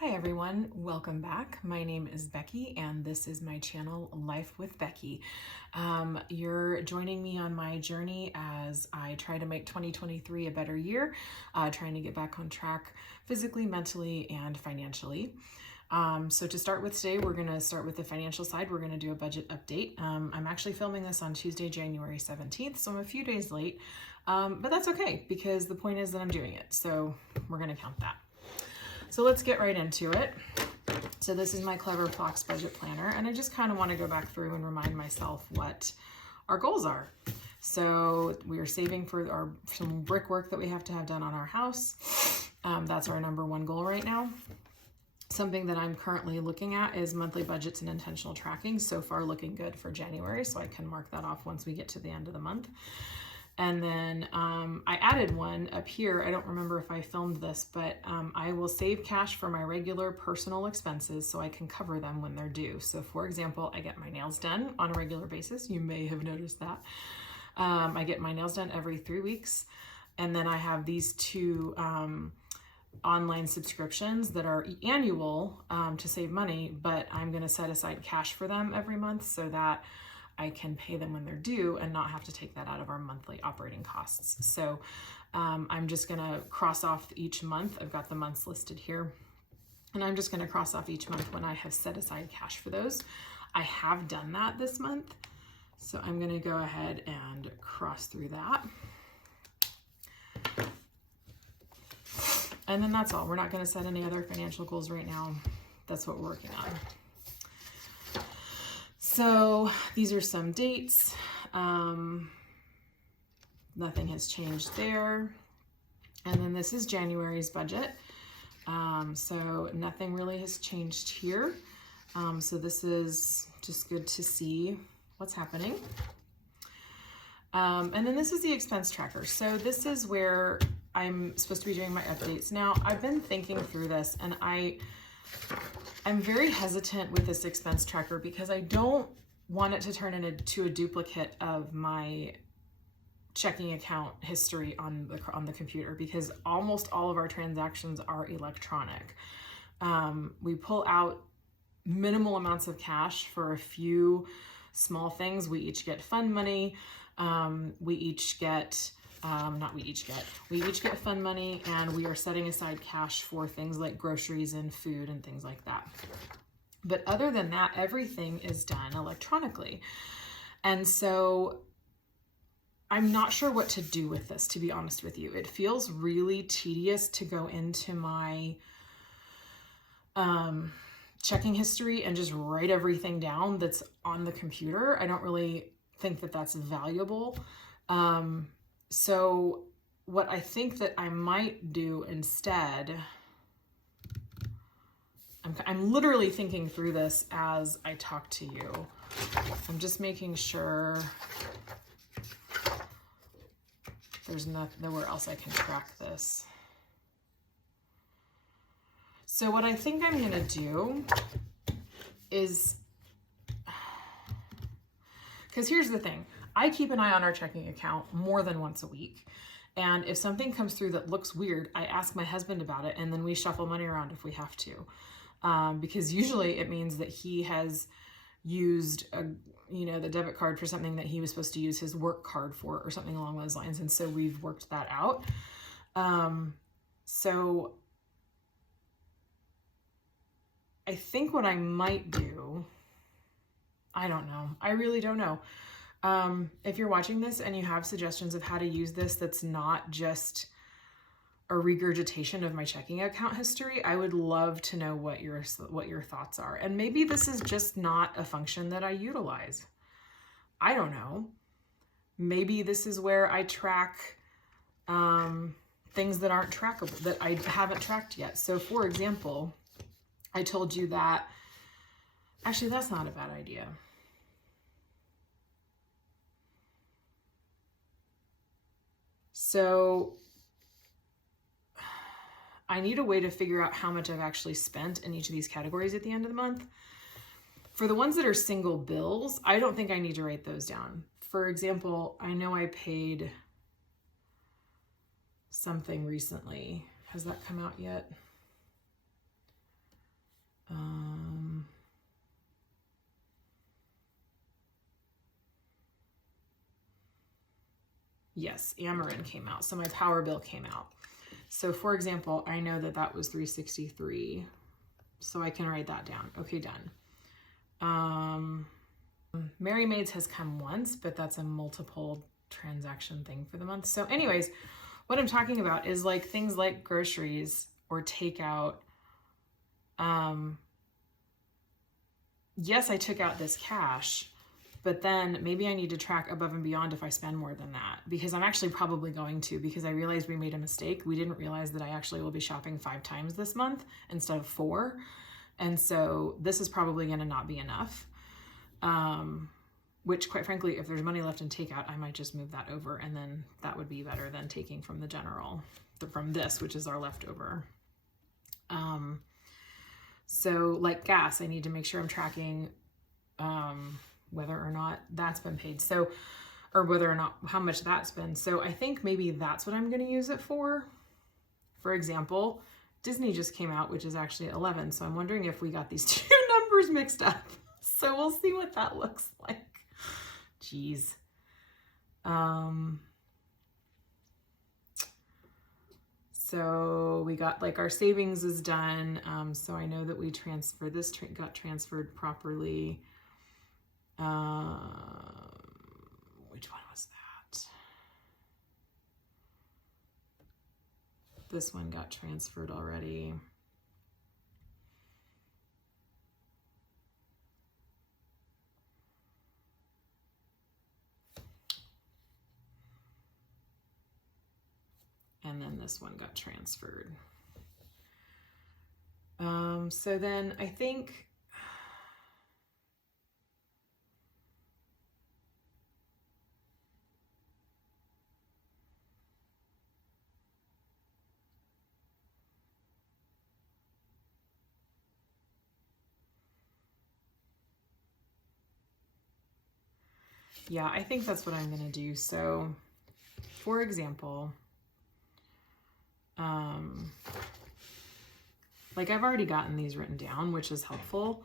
Hi everyone, welcome back. My name is Becky and this is my channel Life with Becky. You're joining me on my journey as I try to make 2023 a better year, trying to get back on track physically, mentally, and financially. So to start with today, we're going to start with the financial side. We're going to do a budget update. I'm actually filming this on Tuesday, January 17th, so I'm a few days late, but that's okay because the point is that I'm doing it, so we're going to count that. So let's get right into it. So this is my Clever Fox budget planner, and I just kind of want to go back through and remind myself what our goals are. So we are saving for some brickwork that we have to have done on our house. That's our number one goal right now. Something that I'm currently looking at is monthly budgets and intentional tracking. So far looking good for January, so I can mark that off once we get to the end of the month. And then I added one up here. I don't remember if I filmed this, but I will save cash for my regular personal expenses so I can cover them when they're due. So for example, I get my nails done on a regular basis. You may have noticed that. I get my nails done every 3 weeks. And then I have these two online subscriptions that are annual to save money, but I'm gonna set aside cash for them every month so that I can pay them when they're due and not have to take that out of our monthly operating costs. So I'm just gonna cross off each month. I've got the months listed here, and I'm just gonna cross off each month when I have set aside cash for those. I have done that this month, so I'm gonna go ahead and cross through that. And then that's all. We're not gonna set any other financial goals right now. That's what we're working on. So these are some dates. Nothing has changed there. And then this is January's budget. So nothing really has changed here. So this is just good to see what's happening. And then this is the expense tracker. So this is where I'm supposed to be doing my updates. Now, I've been thinking through this, and I'm very hesitant with this expense tracker because I don't want it to turn into a duplicate of my checking account history on the computer, because almost all of our transactions are electronic. We pull out minimal amounts of cash for a few small things. We each get fund money. We each get fund money, and we are setting aside cash for things like groceries and food and things like that. But other than that, everything is done electronically. And so I'm not sure what to do with this, to be honest with you. It feels really tedious to go into my checking history and just write everything down that's on the computer. I don't really think that that's valuable. So what I think that I might do instead, I'm literally thinking through this as I talk to you. I'm just making sure there's nowhere else I can track this. So what I think I'm gonna do is, because here's the thing, I keep an eye on our checking account more than once a week. And if something comes through that looks weird, I ask my husband about it, and then we shuffle money around if we have to. Because usually it means that he has used the debit card for something that he was supposed to use his work card for or something along those lines. And so we've worked that out. So I think what I might do, I don't know. I really don't know. If you're watching this and you have suggestions of how to use this that's not just a regurgitation of my checking account history, I would love to know what your thoughts are. And maybe this is just not a function that I utilize. I don't know. Maybe this is where I track things that aren't trackable, that I haven't tracked yet. So for example, I told you that, actually that's not a bad idea. So I need a way to figure out how much I've actually spent in each of these categories at the end of the month. For the ones that are single bills, I don't think I need to write those down. For example, I know I paid something recently. Has that come out yet? yes, Ameren came out. So my power bill came out. So for example, I know that that was $363. So I can write that down. Okay, done. Merry Maids has come once, but that's a multiple transaction thing for the month. So anyways, what I'm talking about is like things like groceries or takeout. Yes, I took out this cash, but then maybe I need to track above and beyond if I spend more than that, because I'm actually probably going to, because I realized we made a mistake. We didn't realize that I actually will be shopping 5 times this month instead of 4. And so this is probably going to not be enough. Which quite frankly, if there's money left in takeout, I might just move that over, and then that would be better than taking from the general, from this, which is our leftover. So like gas, I need to make sure I'm tracking, whether or not that's been paid. So, or whether or not, how much that's been. So I think maybe that's what I'm going to use it for. For example, Disney just came out, which is actually 11. So I'm wondering if we got these 2 numbers mixed up. So we'll see what that looks like. Jeez. So we got like our savings is done. So I know that we transferred this, got transferred properly. Which one was that? This one got transferred already. And then this one got transferred. So then I think, yeah, I think that's what I'm going to do. So for example, like I've already gotten these written down, which is helpful.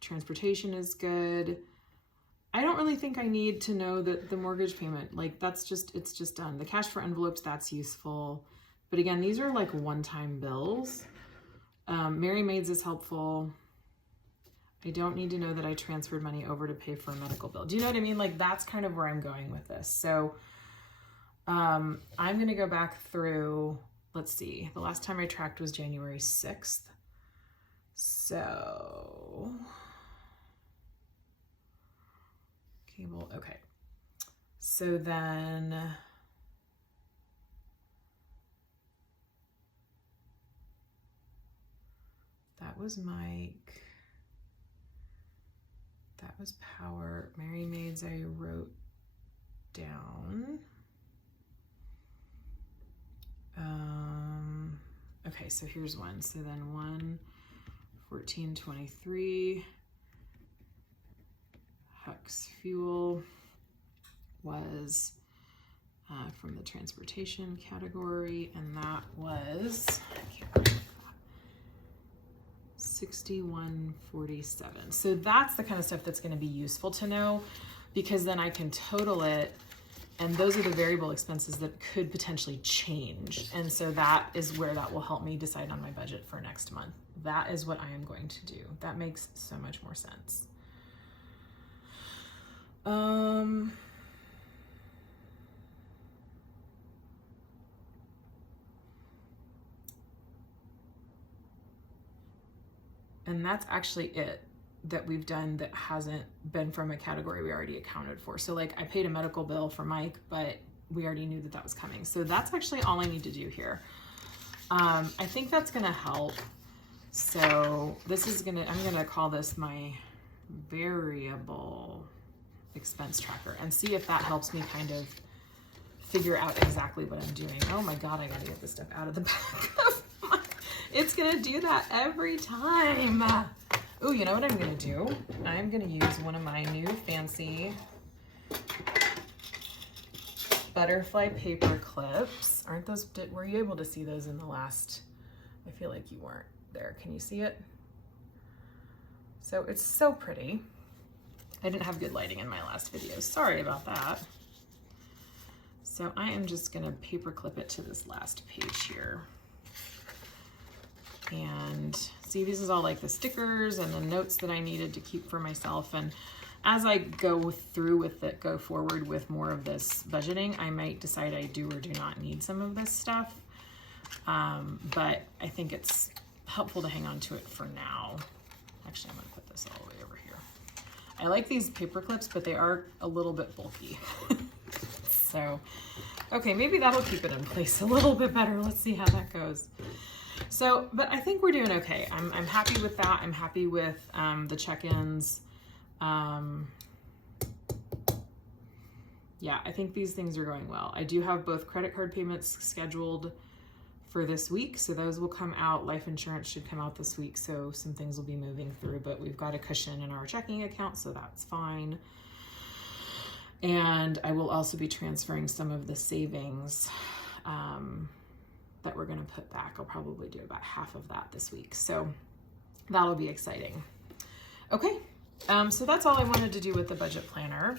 Transportation is good. I don't really think I need to know that the mortgage payment, like that's just, it's just done. The cash for envelopes, that's useful. But again, these are like one-time bills. Merry Maids is helpful. I don't need to know that I transferred money over to pay for a medical bill. Do you know what I mean? Like that's kind of where I'm going with this. So I'm going to go back through, let's see, the last time I tracked was January 6th. So, cable, okay. So then, that was Mike. That was power. Merry Maids I wrote down. Okay, so here's one. So then 1/14/23 Hux Fuel was from the transportation category, and that was, I can't remember that, 61.47. So that's the kind of stuff that's going to be useful to know, because then I can total it. And those are the variable expenses that could potentially change. And so that is where that will help me decide on my budget for next month. That is what I am going to do. That makes so much more sense. And that's actually it that we've done that hasn't been from a category we already accounted for. So like I paid a medical bill for Mike, but we already knew that that was coming. So that's actually all I need to do here. I think that's gonna help. So this is I'm gonna call this my variable expense tracker and see if that helps me kind of figure out exactly what I'm doing. Oh my God, I gotta get this stuff out of the back of my, it's gonna do that every time. Oh, you know what I'm gonna do? I'm gonna use one of my new fancy butterfly paper clips. Aren't those, were you able to see those in the last, I feel like you weren't there. Can you see it? So it's so pretty. I didn't have good lighting in my last video. Sorry about that. So I am just gonna paper clip it to this last page here. And see, this is all like the stickers and the notes that I needed to keep for myself. And as I go through with it, go forward with more of this budgeting, I might decide I do or do not need some of this stuff. But I think it's helpful to hang on to it for now. Actually, I'm gonna put this all the way over here. I like these paper clips, but they are a little bit bulky. So, okay, maybe that'll keep it in place a little bit better. Let's see how that goes. So, but I think we're doing okay. I'm happy with that. I'm happy with the check-ins. Yeah, I think these things are going well. I do have both credit card payments scheduled for this week, so those will come out. Life insurance should come out this week, so some things will be moving through, but we've got a cushion in our checking account, so that's fine. And I will also be transferring some of the savings that we're gonna put back. I'll probably do about half of that this week, so that'll be exciting. Okay, so that's all I wanted to do with the budget planner.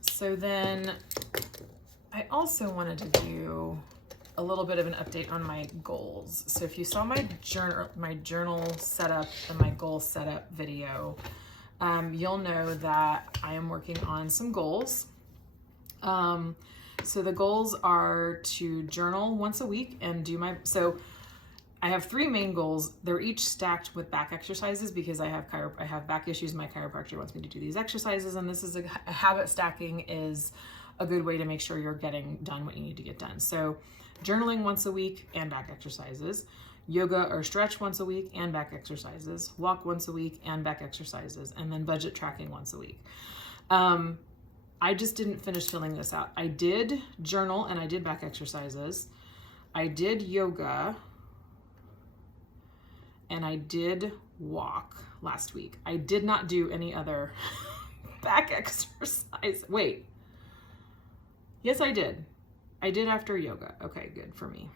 So then I also wanted to do a little bit of an update on my goals. So if you saw my journal setup and my goal setup video, you'll know that I am working on some goals. So the goals are to journal once a week and do so I have 3 main goals. They're each stacked with back exercises because I have back issues. My chiropractor wants me to do these exercises, and this is a habit stacking is a good way to make sure you're getting done what you need to get done. So journaling once a week and back exercises, yoga or stretch once a week and back exercises, walk once a week and back exercises, and then budget tracking once a week. I just didn't finish filling this out. I did journal and I did back exercises. I did yoga and I did walk last week. I did not do any other back exercise. Wait. Yes, I did. I did after yoga. Okay, good for me.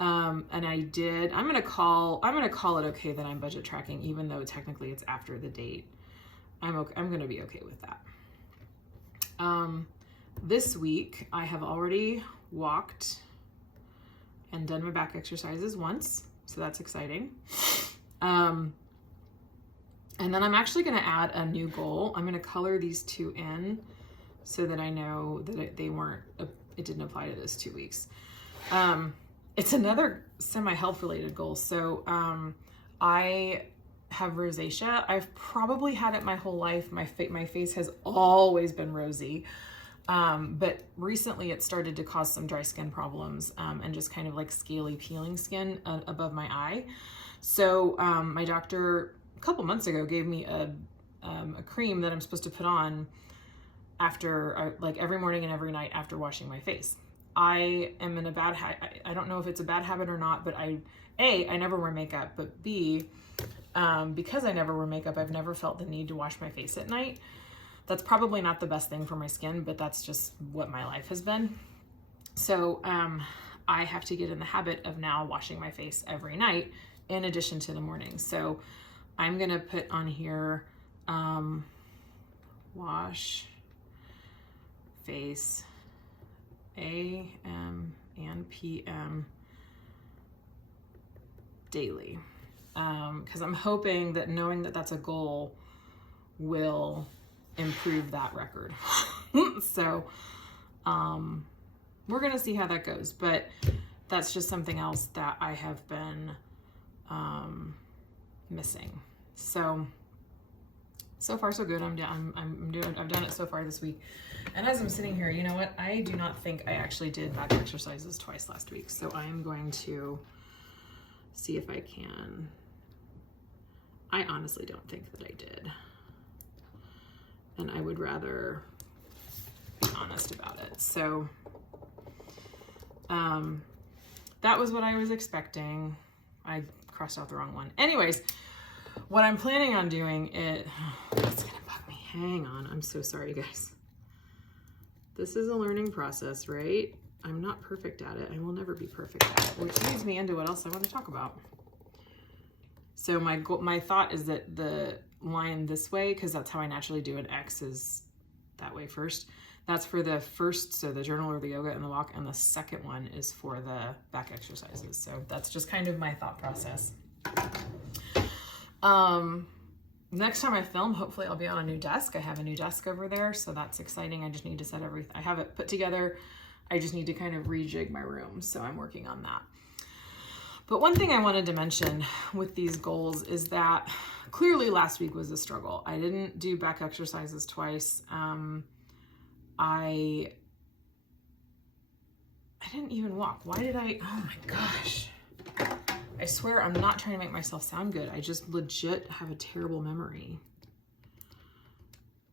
And I did, I'm gonna call it okay that I'm budget tracking, even though technically it's after the date. I'm gonna be okay with that. This week I have already walked and done my back exercises once, so that's exciting. And then I'm actually gonna add a new goal. I'm gonna color these 2 in so that I know that it didn't apply to those 2 weeks. It's another semi-health related goal. So I have rosacea. I've probably had it my whole life. My face has always been rosy. But recently it started to cause some dry skin problems and just kind of like scaly peeling skin above my eye. So my doctor a couple months ago gave me a cream that I'm supposed to put on after, like every morning and every night after washing my face. I am in a bad habit. I don't know if it's a bad habit or not, but I never wear makeup, but B, because I never wear makeup, I've never felt the need to wash my face at night. That's probably not the best thing for my skin, but that's just what my life has been. So I have to get in the habit of now washing my face every night in addition to the morning. So I'm gonna put on here, wash face AM and PM daily. Because I'm hoping that knowing that that's a goal will improve that record. So we're gonna see how that goes, but that's just something else that I have been missing. So far so good. I've done it so far this week. And as I'm sitting here, you know what? I do not think I actually did back exercises twice last week. So I am going to see if I can. I honestly don't think that I did. And I would rather be honest about it. So that was what I was expecting. I crossed out the wrong one. Anyways, what I'm planning on doing is, it's gonna bug me. Hang on, I'm so sorry, guys. This is a learning process, right? I'm not perfect at it. I will never be perfect at it, which leads me into what else I want to talk about. So my thought is that the line this way, because that's how I naturally do it, X is that way first, That's for the first, so the journal or the yoga and the walk, and the second one is for the back exercises. So that's just kind of my thought process. Next time I film, hopefully I'll be on a new desk. I have a new desk over there, so that's exciting. I just need to set everything. I have it put together. I just need to kind of rejig my room, so I'm working on that. But one thing I wanted to mention with these goals is that clearly last week was a struggle. I didn't do back exercises twice. I didn't even walk. Why did I? Oh my gosh. I swear I'm not trying to make myself sound good. I just legit have a terrible memory.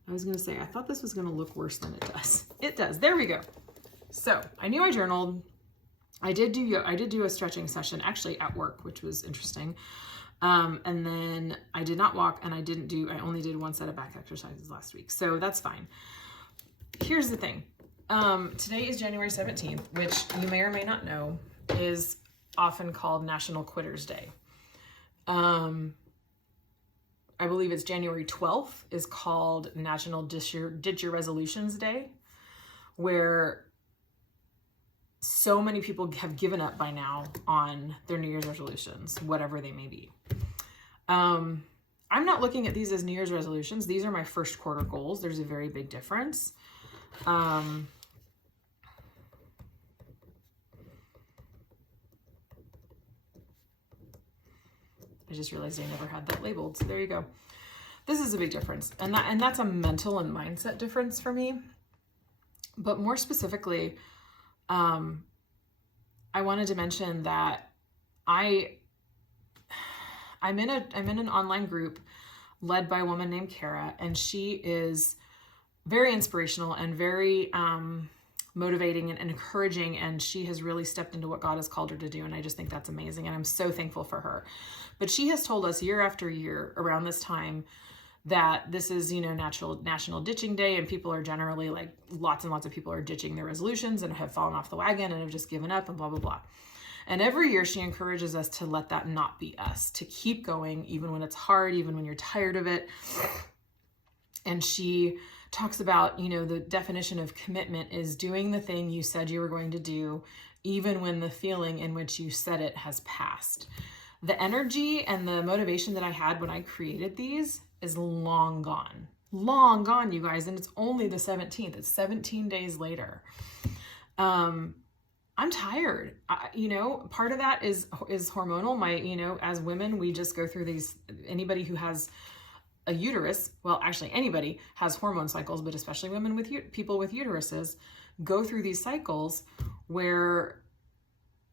I was going to say, I thought this was going to look worse than it does. It does. There we go. So I knew I journaled. I did do a stretching session actually at work, which was interesting. And then I did not walk, and I only did one set of back exercises last week. So that's fine. Here's the thing. Today is January 17th, which you may or may not know is often called National Quitters Day. I believe it's January 12th is called National Ditch Your Resolutions Day, where so many people have given up by now on their New Year's resolutions, whatever they may be. I'm not looking at these as New Year's resolutions. These are my first quarter goals. There's a very big difference. I just realized I never had that labeled. So there you go. This is a big difference. And that's a mental and mindset difference for me. But more specifically, I wanted to mention that I'm in an online group led by a woman named Kara, and she is very inspirational and very motivating and encouraging, and she has really stepped into what God has called her to do, and I just think that's amazing, and I'm so thankful for her. But she has told us year after year around this time that this is, National Ditching Day, and people are generally like, lots and lots of people are ditching their resolutions and have fallen off the wagon and have just given up and blah, blah, blah. And every year she encourages us to let that not be us, to keep going, even when it's hard, even when you're tired of it. And she talks about, the definition of commitment is doing the thing you said you were going to do, even when the feeling in which you said it has passed. The energy and the motivation that I had when I created these is long gone, you guys. And it's only the 17th. It's 17 days later. I'm tired. Part of that is hormonal. As women, we just go through these, anybody who has a uterus, well, actually anybody has hormone cycles, but especially women people with uteruses go through these cycles where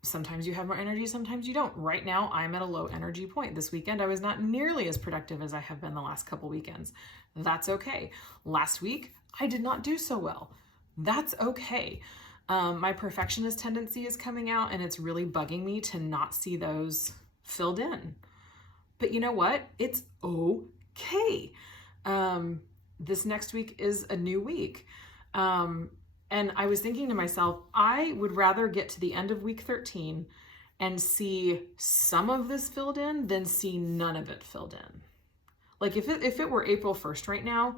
sometimes you have more energy, sometimes you don't. Right now, I'm at a low energy point. This weekend, I was not nearly as productive as I have been the last couple weekends. That's okay. Last week, I did not do so well. That's okay. My perfectionist tendency is coming out, and it's really bugging me to not see those filled in. But you know what? It's okay. This next week is a new week. And I was thinking to myself, I would rather get to the end of week 13 and see some of this filled in than see none of it filled in. Like if it were April 1st right now,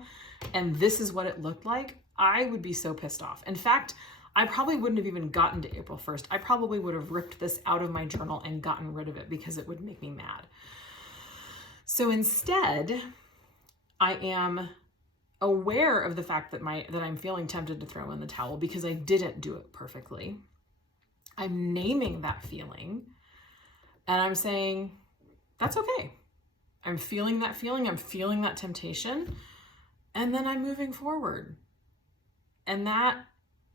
and this is what it looked like, I would be so pissed off. In fact, I probably wouldn't have even gotten to April 1st. I probably would have ripped this out of my journal and gotten rid of it because it would make me mad. So instead, I am aware of the fact that I'm feeling tempted to throw in the towel because I didn't do it perfectly. I'm naming that feeling, and I'm saying, that's okay. I'm feeling that feeling. I'm feeling that temptation, and then I'm moving forward. And that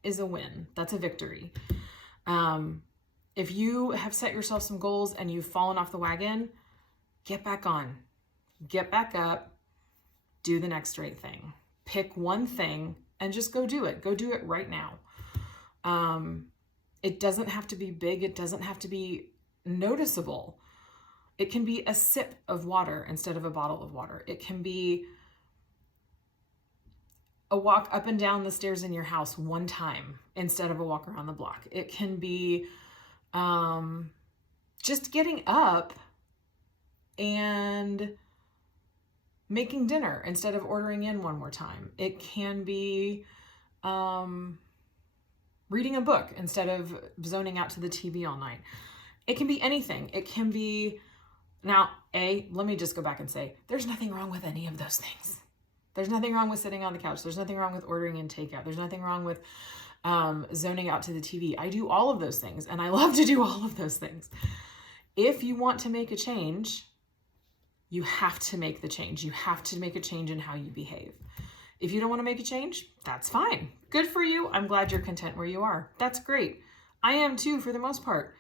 is a win. That's a victory. If you have set yourself some goals and you've fallen off the wagon, get back on, get back up, do the next right thing. Pick one thing and just go do it. Go do it right now. It doesn't have to be big. It doesn't have to be noticeable. It can be a sip of water instead of a bottle of water. It can be a walk up and down the stairs in your house one time instead of a walk around the block. It can be just getting up and making dinner instead of ordering in one more time. It can be reading a book instead of zoning out to the TV all night. It can be anything. It can be, now, let me just go back and say, there's nothing wrong with any of those things. There's nothing wrong with sitting on the couch. There's nothing wrong with ordering in takeout. There's nothing wrong with zoning out to the TV. I do all of those things, and I love to do all of those things. If you want to make a change, you have to make the change. You have to make a change in how you behave. If you don't want to make a change, that's fine. Good for you. I'm glad you're content where you are. That's great. I am too, for the most part,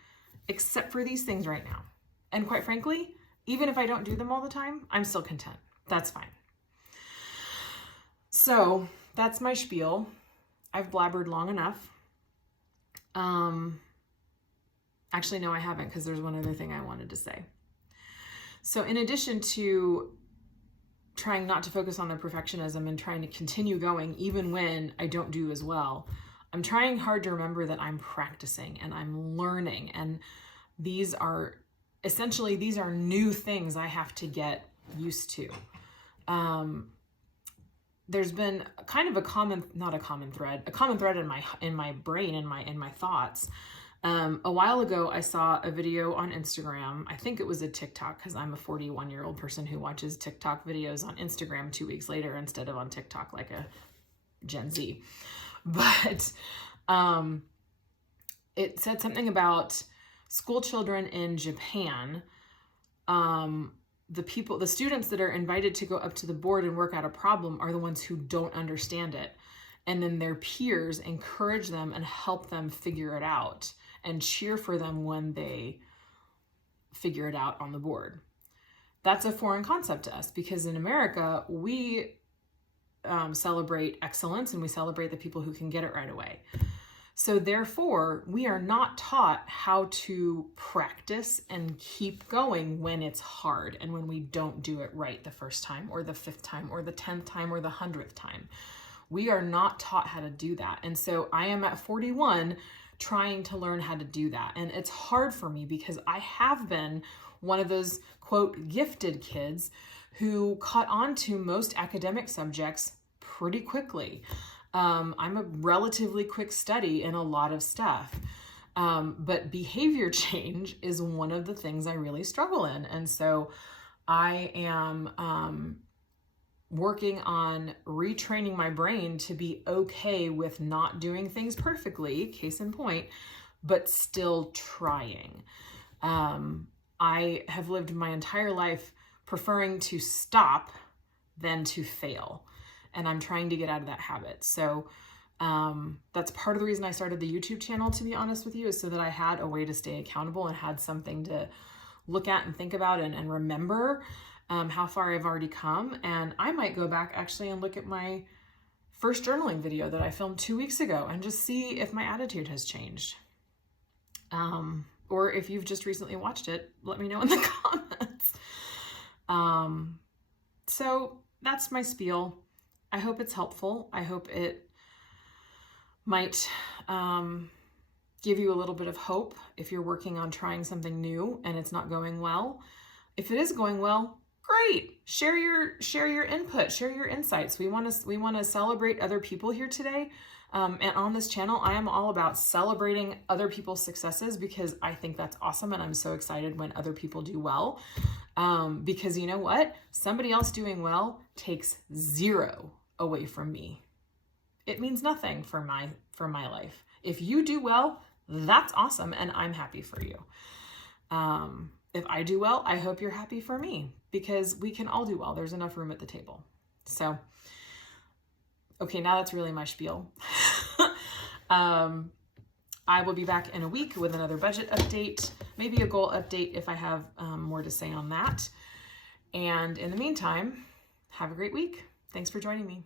except for these things right now. And quite frankly, even if I don't do them all the time, I'm still content. That's fine. So that's my spiel. I've blabbered long enough. Actually, no, I haven't, because there's one other thing I wanted to say. So in addition to trying not to focus on the perfectionism and trying to continue going even when I don't do as well, I'm trying hard to remember that I'm practicing and I'm learning. And these are new things I have to get used to. There's been kind of a common thread in my brain, in my thoughts. A while ago, I saw a video on Instagram. I think it was a TikTok, because I'm a 41-year-old person who watches TikTok videos on Instagram 2 weeks later instead of on TikTok like a Gen Z. But it said something about school children in Japan. The students that are invited to go up to the board and work out a problem are the ones who don't understand it. And then their peers encourage them and help them figure it out and cheer for them when they figure it out on the board. That's a foreign concept to us, because in America, we celebrate excellence and we celebrate the people who can get it right away. So therefore, we are not taught how to practice and keep going when it's hard and when we don't do it right the first time or the 5th time or the 10th time or the 100th time. We are not taught how to do that. And so I am at 41 trying to learn how to do that. And it's hard for me because I have been one of those, quote, gifted kids who caught on to most academic subjects pretty quickly. I'm a relatively quick study in a lot of stuff. But behavior change is one of the things I really struggle in. And so I am working on retraining my brain to be okay with not doing things perfectly, case in point, but still trying. I have lived my entire life preferring to stop than to fail. And I'm trying to get out of that habit. So that's part of the reason I started the YouTube channel, to be honest with you, is so that I had a way to stay accountable and had something to look at and think about and remember how far I've already come. And I might go back actually and look at my first journaling video that I filmed 2 weeks ago and just see if my attitude has changed. Or if you've just recently watched it, let me know in the comments. So that's my spiel. I hope it's helpful. I hope it might give you a little bit of hope if you're working on trying something new and it's not going well. If it is going well, great. Share your input, share your insights. We want to celebrate other people here today. And on this channel, I am all about celebrating other people's successes because I think that's awesome. And I'm so excited when other people do well. Because you know what? Somebody else doing well takes 0 away from me. It means nothing for my life. If you do well, that's awesome. And I'm happy for you. If I do well, I hope you're happy for me because we can all do well. There's enough room at the table. So, okay, now that's really my spiel. I will be back in a week with another budget update, maybe a goal update if I have more to say on that. And in the meantime, have a great week. Thanks for joining me.